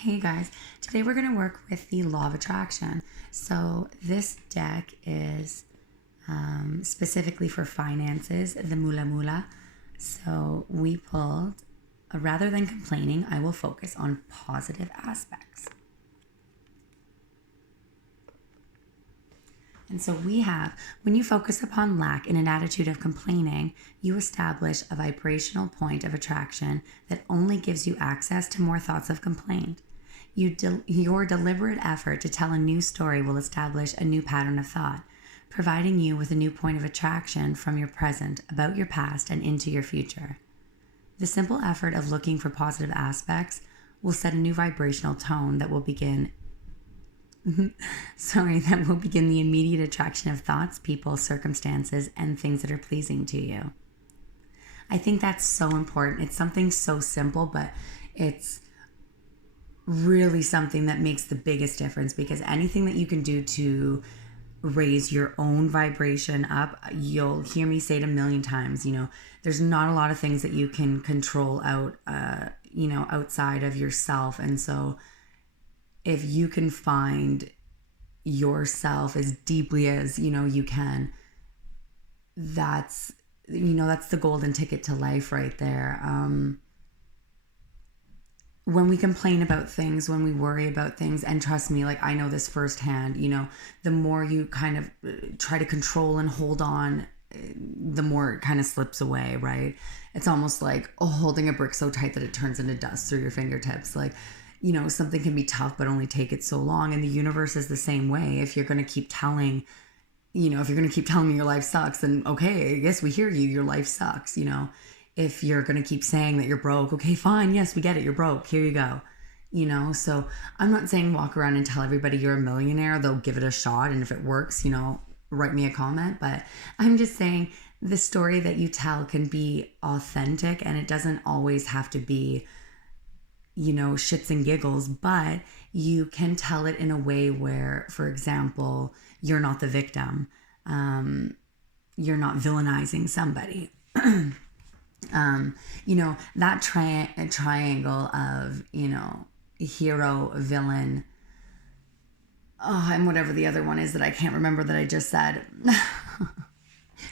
Hey guys, today we're going to work with the law of attraction. So this deck is specifically for finances, the Mula Mula. So we pulled, rather than complaining, I will focus on positive aspects. And so we have, when you focus upon lack in an attitude of complaining, you establish a vibrational point of attraction that only gives you access to more thoughts of complaint. Your deliberate effort to tell a new story will establish a new pattern of thought, providing you with a new point of attraction from your present, about your past, and into your future. The simple effort of looking for positive aspects will set a new vibrational tone that will begin the immediate attraction of thoughts, people, circumstances, and things that are pleasing to you. I think that's so important. It's something so simple, but it's really something that makes the biggest difference, because anything that you can do to raise your own vibration up, you'll hear me say it a million times, there's not a lot of things that you can control outside of yourself. And so if you can find yourself as deeply as, you can, that's the golden ticket to life right there. When we complain about things, when we worry about things, and trust me, I know this firsthand, the more you kind of try to control and hold on, the more it kind of slips away, right? It's almost like holding a brick so tight that it turns into dust through your fingertips. Something can be tough, but only take it so long. And the universe is the same way. If you're going to keep telling, me your life sucks, then okay, yes, we hear you, your life sucks, If you're going to keep saying that you're broke, okay, fine, yes, we get it, you're broke, here you go. So I'm not saying walk around and tell everybody you're a millionaire. They'll give it a shot, and if it works, write me a comment. But I'm just saying the story that you tell can be authentic, and it doesn't always have to be shits and giggles, but you can tell it in a way where, for example, you're not the victim. You're not villainizing somebody. That triangle of, hero, villain, and whatever the other one is that I can't remember that I just said.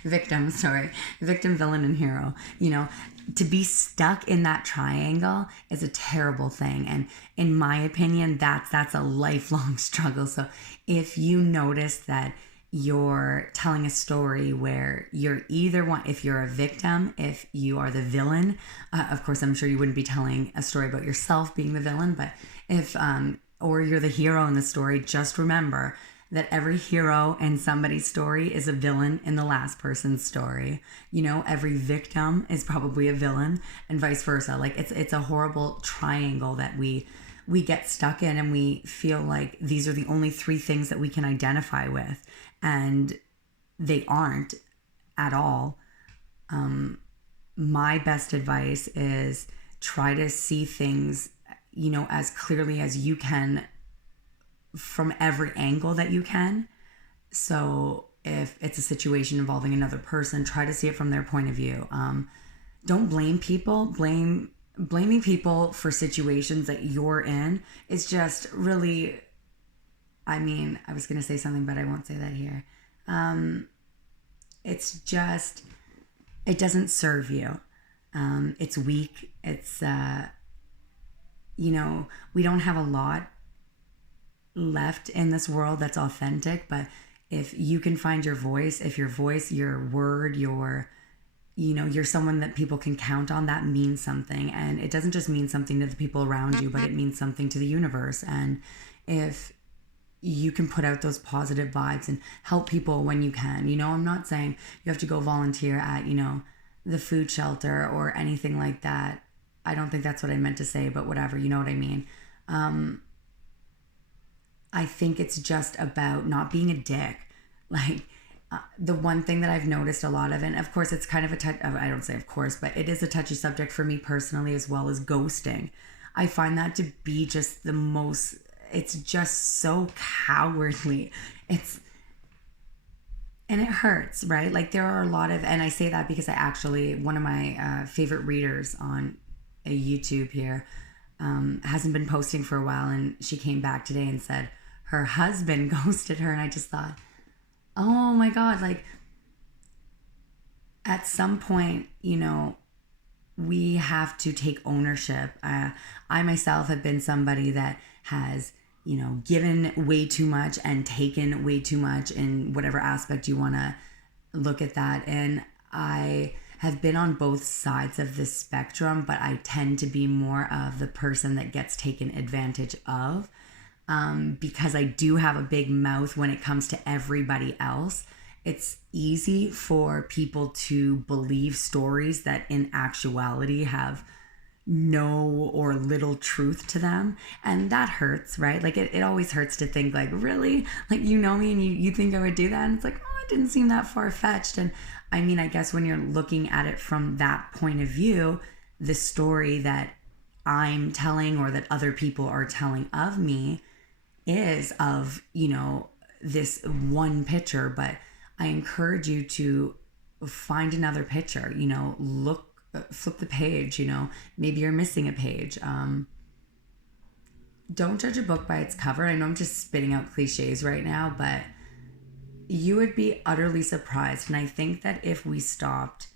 Victim, villain, and hero. To be stuck in that triangle is a terrible thing. And in my opinion, that's a lifelong struggle. So if you notice that you're telling a story where you're either one, if you're a victim, if you are the villain, of course, I'm sure you wouldn't be telling a story about yourself being the villain, but if, or you're the hero in the story, just remember that every hero in somebody's story is a villain in the last person's story. Every victim is probably a villain, and vice versa. It's a horrible triangle that we get stuck in, and we feel like these are the only three things that we can identify with, and they aren't at all. My best advice is try to see things, as clearly as you can, from every angle that you can. So if it's a situation involving another person, try to see it from their point of view. Don't blame people. Blaming people for situations that you're in is just really, I was going to say something, but I won't say that here. It's just, it doesn't serve you. It's weak. It's, we don't have a lot left in this world that's authentic, but if you can find your voice, if your voice, your word, you're someone that people can count on, that means something. And it doesn't just mean something to the people around you, but it means something to the universe. And if you can put out those positive vibes and help people when you can, I'm not saying you have to go volunteer at, the food shelter or anything like that. I don't think that's what I meant to say, but whatever, you know what I mean? I think it's just about not being a dick. The one thing that I've noticed a lot of, and of course it's kind of I don't say of course, but it is a touchy subject for me personally, as well as ghosting. I find that to be just it's just so cowardly. And it hurts, right? There are a lot of, and I say that because one of my favorite readers on a YouTube here, hasn't been posting for a while, and she came back today and said her husband ghosted her. And I just thought, oh my God, like at some point, we have to take ownership. I myself have been somebody that has, given way too much and taken way too much in whatever aspect you want to look at that. And I have been on both sides of the spectrum, but I tend to be more of the person that gets taken advantage of, because I do have a big mouth when it comes to everybody else. It's easy for people to believe stories that in actuality have no or little truth to them, and that hurts, right? Like it always hurts to think like, really, like, me and you think I would do that, and it's like, oh, it didn't seem that far-fetched. And I mean, I guess when you're looking at it from that point of view, the story that I'm telling or that other people are telling of me is of, this one picture. But I encourage you to find another picture, flip the page, maybe you're missing a page. Don't judge a book by its cover. I know I'm just spitting out cliches right now, but you would be utterly surprised. And I think that if we stopped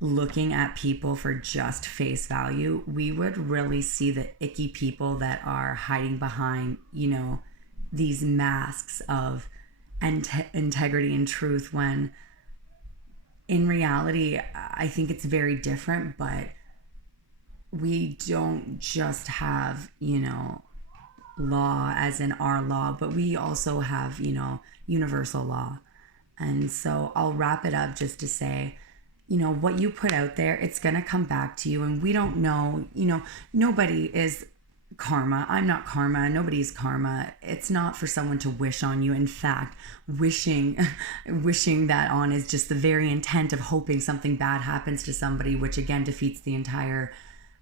looking at people for just face value, we would really see the icky people that are hiding behind, these masks of integrity and truth, when in reality, I think it's very different. But we don't just have, law as in our law, but we also have, universal law. And so I'll wrap it up just to say, what you put out there, it's going to come back to you. And we don't know, nobody is karma. I'm not karma. Nobody's karma. It's not for someone to wish on you. In fact, wishing that on is just the very intent of hoping something bad happens to somebody, which again defeats the entire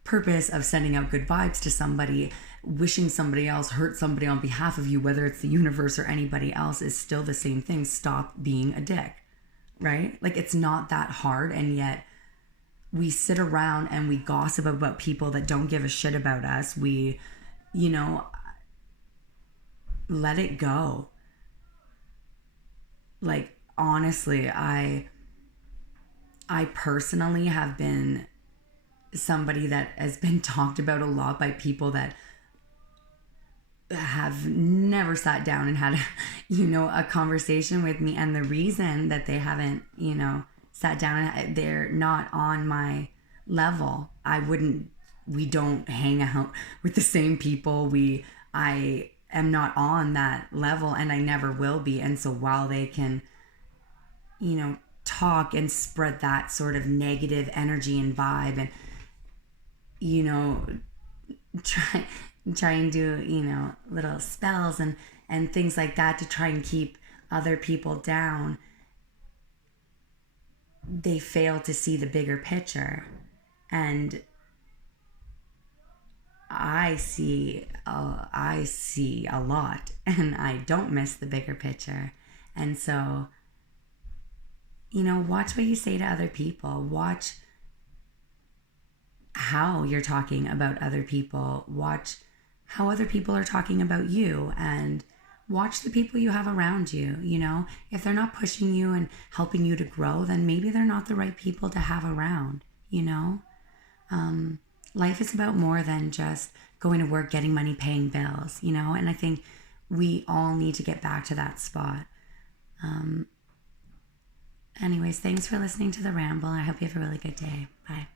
purpose of sending out good vibes to somebody. Wishing somebody else hurt somebody on behalf of you, whether it's the universe or anybody else, is still the same thing. Stop being a dick, right? Like, it's not that hard. And yet we sit around and we gossip about people that don't give a shit about us. We, let it go. Like, honestly, I personally have been somebody that has been talked about a lot by people that have never sat down and had, a conversation with me. And the reason that they haven't, sat down, they're not on my level. We don't hang out with the same people. I am not on that level, and I never will be. And so while they can, talk and spread that sort of negative energy and vibe, and, try and do, little spells and things like that to try and keep other people down, they fail to see the bigger picture. And I see a lot, and I don't miss the bigger picture. And so, watch what you say to other people. Watch how you're talking about other people. Watch how other people are talking about you, and watch the people you have around you. If they're not pushing you and helping you to grow, then maybe they're not the right people to have around. Life is about more than just going to work, getting money, paying bills, and I think we all need to get back to that spot. Anyways, thanks for listening to the ramble. I hope you have a really good day. Bye.